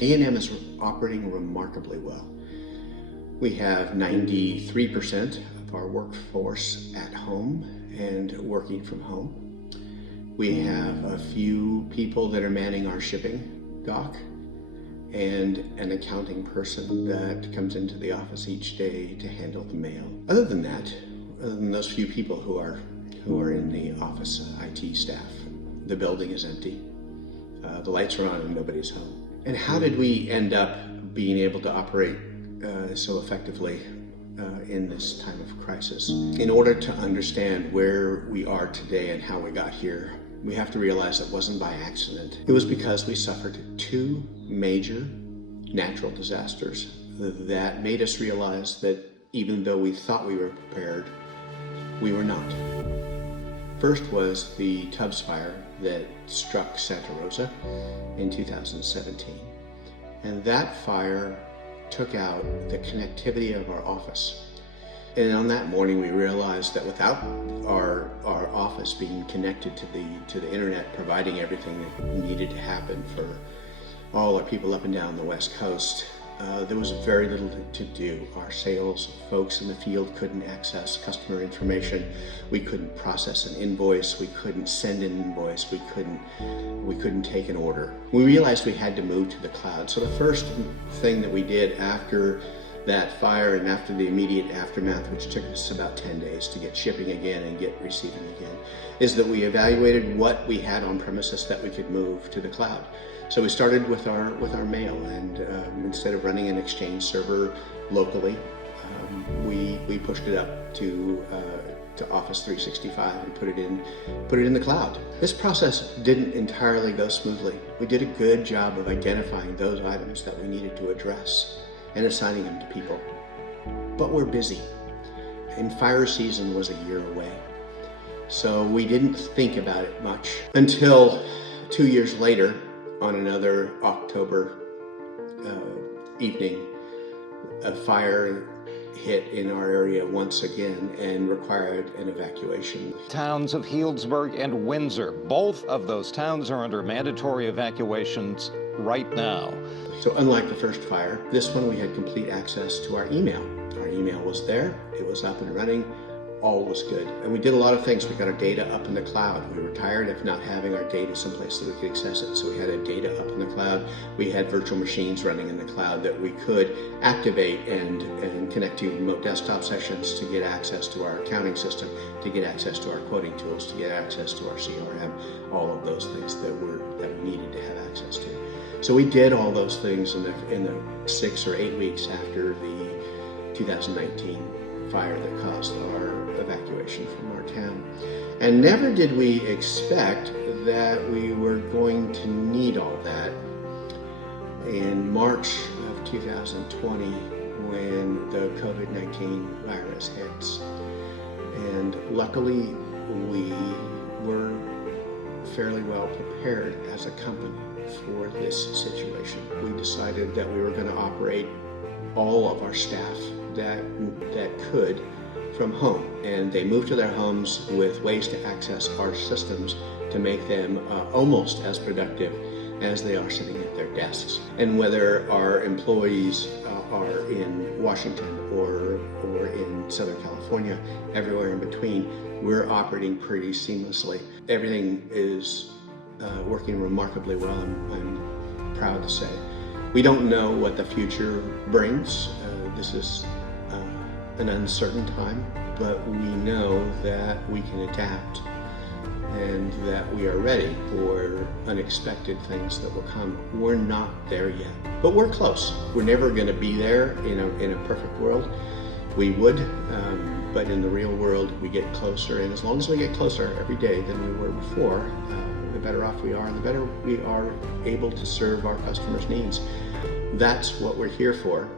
A&M is operating remarkably well. We have 93% of our workforce at home and working from home. We have a few people that are manning our shipping dock and an accounting person that comes into the office each day to handle the mail. Other than that, other than those few people who are in the office IT staff, the building is empty. The lights are on and nobody's home. And how did we end up being able to operate so effectively in this time of crisis? In order to understand where we are today and how we got here, we have to realize it wasn't by accident. It was because we suffered two major natural disasters that made us realize that even though we thought we were prepared, we were not. First was the Tubbs fire that struck Santa Rosa in 2017. And that fire took out the connectivity of our office. And on that morning, we realized that without our office being connected to the internet, providing everything that needed to happen for all our people up and down the West Coast, there was very little to do. Our sales folks in the field couldn't access customer information. We couldn't process an invoice. We couldn't send an invoice. We couldn't take an order. We realized we had to move to the cloud. So the first thing that we did after that fire and after the immediate aftermath, which took us about 10 days to get shipping again and get receiving again, is that we evaluated what we had on premises that we could move to the cloud. So we started with our mail, and instead of running an Exchange server locally, we pushed it up to Office 365 and put it in the cloud. This process didn't entirely go smoothly. We did a good job of identifying those items that we needed to address and assigning them to people. But we're busy, and fire season was a year away. So we didn't think about it much until 2 years later, on another October evening, a fire hit in our area once again and required an evacuation. Towns of Healdsburg and Windsor, both of those towns are under mandatory evacuations right now. So unlike the first fire, this one we had complete access to our email. Our email was there, it was up and running, all was good. And we did a lot of things. We got our data up in the cloud. We were tired of not having our data someplace that we could access it. So we had our data up in the cloud. We had virtual machines running in the cloud that we could activate and connect to remote desktop sessions to get access to our accounting system, to get access to our quoting tools, to get access to our CRM, all of those things that we needed to have access to. So we did all those things in the 6 or 8 weeks after the 2019 fire that caused our evacuation from our town. And never did we expect that we were going to need all that in March of 2020 when the COVID-19 virus hits. And luckily, we were fairly well prepared as a company for this situation. We decided that we were going to operate all of our staff that could from home, and they moved to their homes with ways to access our systems to make them almost as productive as they are sitting at their desks. And whether our employees are in Washington or in Southern California, everywhere in between, we're operating pretty seamlessly. Everything is working remarkably well, I'm proud to say. We don't know what the future brings. This is an uncertain time, but we know that we can adapt and that we are ready for unexpected things that will come. We're not there yet, but we're close. We're never going to be there in a perfect world. We would, but in the real world, we get closer, and as long as we get closer every day than we were before, the better off we are, and the better we are able to serve our customers' needs. That's what we're here for.